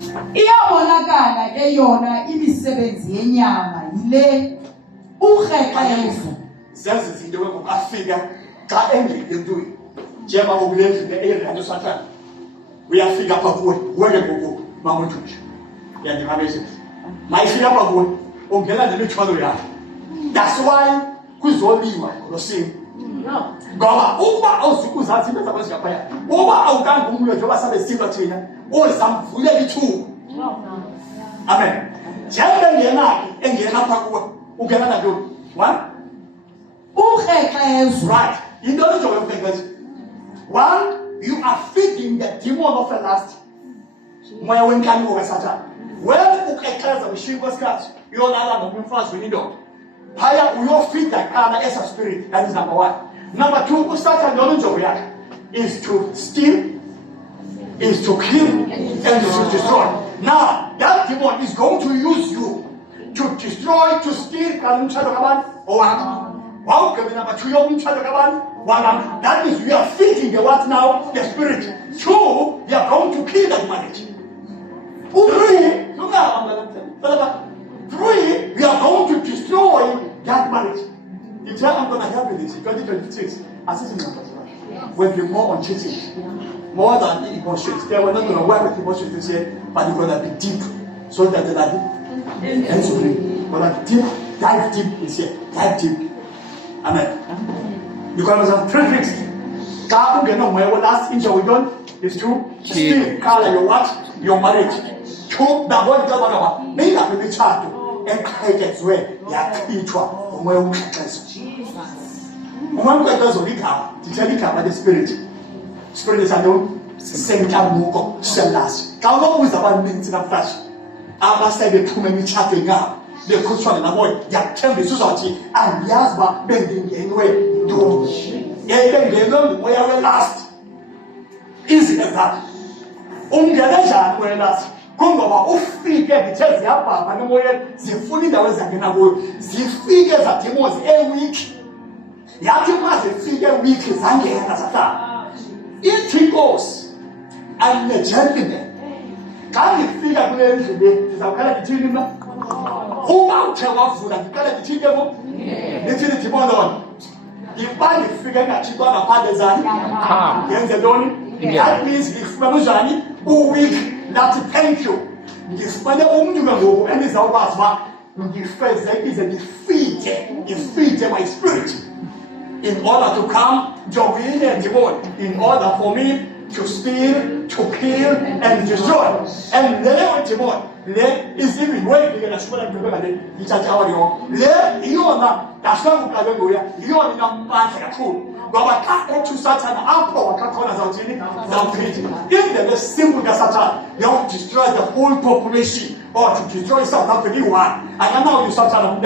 Iyabonakala ke yona imisebenzi yenyama yile ureqezo. Zenze izinto ngokufika xa engeke ntweni. Njengoba ubulendle eyirando sathana. Uyafika apha kuwe, weke ngoku mamuthusha. Yandimameza. Mayifika apha kuwe, ungena nemithwalo yakho. That's why kuzoliwa ngolosini. Ngoba ukuba awuzikuzazi into zakwenza phaya. Uba awukanga umlilo njengoba sabe silwa thina, ozamvulela ithuba. Amen. Njengoba engena apha kuwe, ungena nantoni? One. Ureqezo. Right. Into enjoy ureqezo. One, you are feeding the demon of a lust. Moya wenkani ngokwesatana. When ureqeza ushinko sikhathi, uyolala ngomfazi wendoda. Phaya uyofeeda kana esa spirit. That is number one. Number two, usatana yona injongo yakhe is to steal, is to kill, and to destroy. Now, that demon is going to use you to destroy, to steal, that means you are feeding the what now? The spirit. Two, you are going to kill that marriage. Three, we are going to destroy that marriage. You tell I'm going to help you this in 2026. We'll be more on cheating. More than emotions. They were not going to work with emotions this year, but they're going to be deep. So that they're deep. And so we're going to deep, dive deep this year. Dive deep. Amen. Because of 3 things. God will know where last inch we done is to steal color your what? Your marriage. Two, the one governor, maybe I will be charged and create where you are creature where we can. One does only come to tell you about the spirit. Spirit is unknown. Same time, Moko, Sellas. How was about minutes in a flash? I must say the too many chatting up. The control and avoid that can be society and Yazba bending anyway. Do they know where we last? Easy as that. Ungadeja where last. Kungoba ufike bithe ziyabhaba nomoya zifuna indawo ezangena kuyo zifike zademons week yathi maze zifike week zangena zahlala ithi Nkosi anejentile xa ngifika kule ndlu le ndizawukhala ngithini mna uba uthe wavula ngikhala ngithini ke mo ngithini dibonona iba ngifike ngathixwa ngaphandle zani yenze ntoni that means ngifumana njani week that thank you. Ngifane umuntu ngoku endizawubazi ba ngifezekise ngifite my spirit in order to come join demon in order for me to steal, to kill and destroy. And the demon is even way bigger than Shubala Gregor. It's a tower. You are not that's not Gregor. You are not bad cool. But I can't to Satan apple, I can't call us out in the simple Satan, they want to destroy the whole population or to destroy South Africa. One. I don't know you Satan,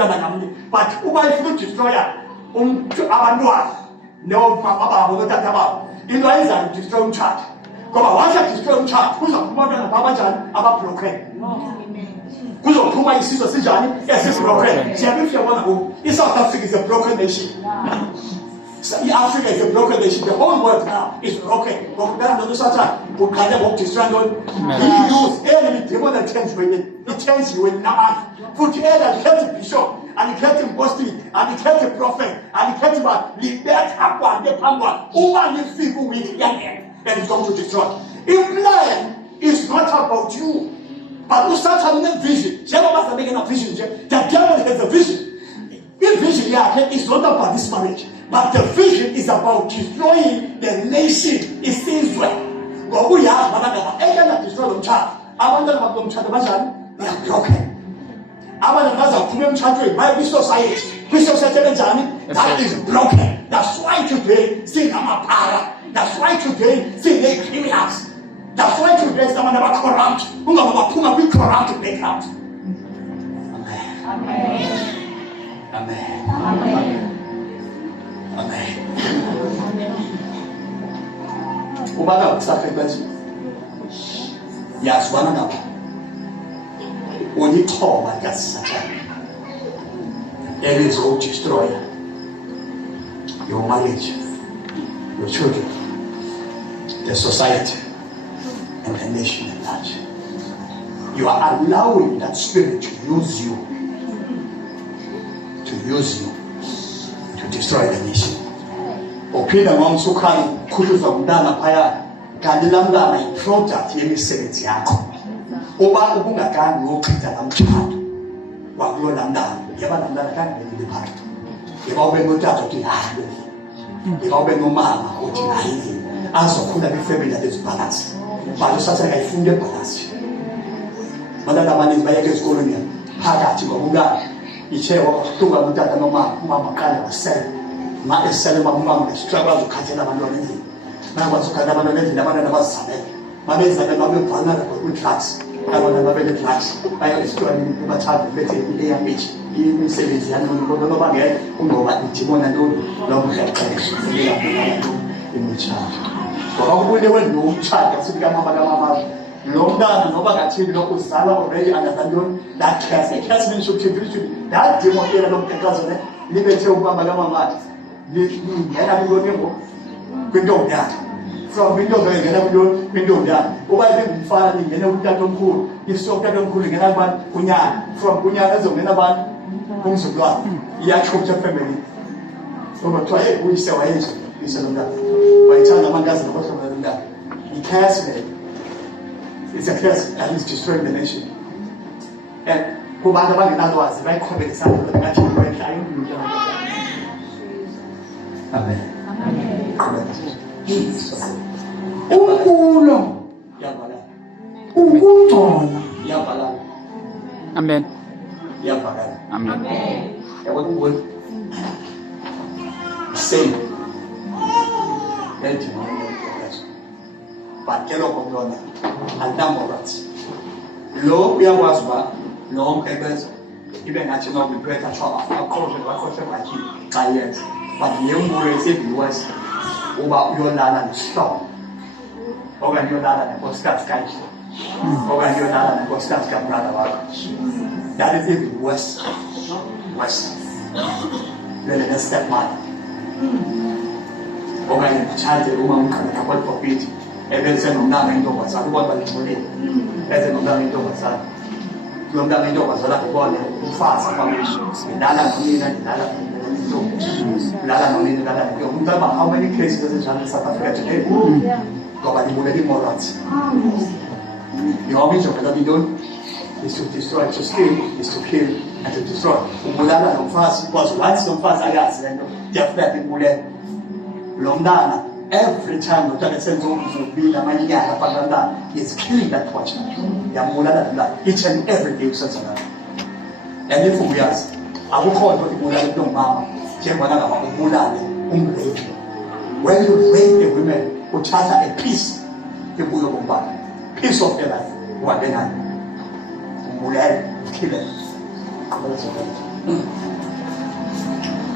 but who might you destroy to Abandua? No, Papa will not about. In the end, destroy church. Come on, once I destroy church, who's a mother and Babajan about proclaim? Who's a Puma is Sister Sijani? Yes, it's proclaim. If you want to go, South Africa is a broken nation. Africa is a broken nation. The whole world now is broken. Who can never destroy it? He used enemy demon and change with it. He changed with Naaman. Put the air and kept him bishop, and he kept him boasting, and he kept him prophet, and he kept him a liberty and the power. Over the people with young and he's going to destroy. If plan is not about you, but you start having a vision. Never must make a vision. The devil has a vision. This vision is not about this marriage. But the vision is about destroying the nation. It seems well. But we are not destroy them child. I want them child. They are broken. I want them child. My society. That is broken. That's why today, see I'm a para. That's why today, see they criminals. That's why today someone never corrupt. Who never be corrupt to make out. Amen. Amen. Amen. Amen. Ubaga usakhebezi. Yazwana ngapha. Unithoba kaSathane. It is going to destroy your marriage, your children, the society, and the nation at large. You are allowing that spirit to use you. To use you. To destroy the nation. Opina ngomsukhayi khuluza umntana phaya kanti la mntana yi-product yemisebenzi yakho. Uba ubungakani wochitha namtshado wakulo la mntana yaba la mntana kangenile phakathi. Yeba ube notata uthi hayi. Yeba ube nomama uthi hayi. Azokhula kwifamily ezibhalansi. Bantu sathe ayifunde ebhalansi. Abantwana abaninzi bayeke esikolweni phakathi kwabukani. Ithe wakuhluka umntata nomama, umama qala wasela. Ma esele mama struggle ukhathela abantwana endlini. Bayakwazi ukukhathala abantwana endlini abantwana bazizamele. Babezale babebhala kwi-drugs. Abantwana babele drugs. Baya esikolweni bathathe bethe i-AMH. Imisebenzi yanona noba ngeke ungoba idimona ntoni lo mhleqesho. Imitshato. Ngoba kubuye wenziwe umtshato sifika amabala. Lo mntana noba kathini lokuzala already understand that curse. A curse means to that demon era lo mkhankazo ne libethe ubamba kamama. Ngena kulonimo kwintombi yakhe. From intombi ngena kwintombi yakhe. Uba ibengumfana ingena kutata omkhulu. Isokutata omkhulu ingena kubantu kunyana. From kunyana ezongena abantu kumzukulwane. Iyachutha family. Ngoba kuthiwa uyise wayezwa uyise lo mntana. Wayithanda amangazi nokuhlobo lo mntana. I-curse it's a curse and it's destroying the nation. And kubantu abangenalwazi bayiqhubekisana ngathi kwendla ayimntu. Amen. Umkulo. Yabalala. Ukungcola. Yabalala. Amen. Yabalala. Amen. Yabona ukuthi say eti but ke lokho kuyona alinamorathi lo uyakwazi uba lo mkhebezo ibe ngathi no regret athiwa akhohle bathi xa yenza but yembulo eseviwesi uba uyolala nesihlobo okanye uyolala nenkosikazi kanje okanye uyolala nenkosikazi kabrother wakho. That is even worse. Than a stepmother. Okanye mtshate uma umqala God forbid ebese nomntana intombazana ubona balixolile eze nomntana intombazana lo mntana intombazana ubone umfazi kwamisho ndala nomina ndala lala nomina lala umntana how many cases ezinjalo in South Africa today ngoba libulele imorality. Your mission of the is to destroy, to steal, is to kill, and to destroy. Umulala nomfazi because once nomfazi ayazi lento definitely umulele lo mntana. Every time utata senza umvubi namanyala panganda, he's killing that watchman. Yamulala la each and every day usenza la. And if uyazi akukhona ukuthi umulala nomama njengoba ngaba umulale umrape. When you rape a woman uthatha a piece ebuyo bombana, piece of her life. What then? Mulher, kill it.